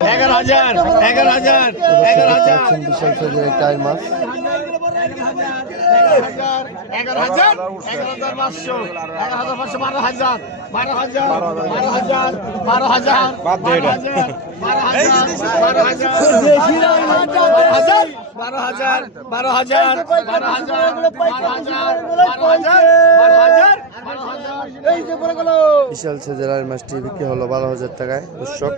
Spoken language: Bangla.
11,000 11,000 বিশাল সাইজের একটা আইল মাছ। 11,000 11,500 11,500 12,000 12,000 12,000 12,000 12,000 বিশাল সাইজের আইল মাছটি বিক্রি হলো 12,000 টাকায় দর্শক।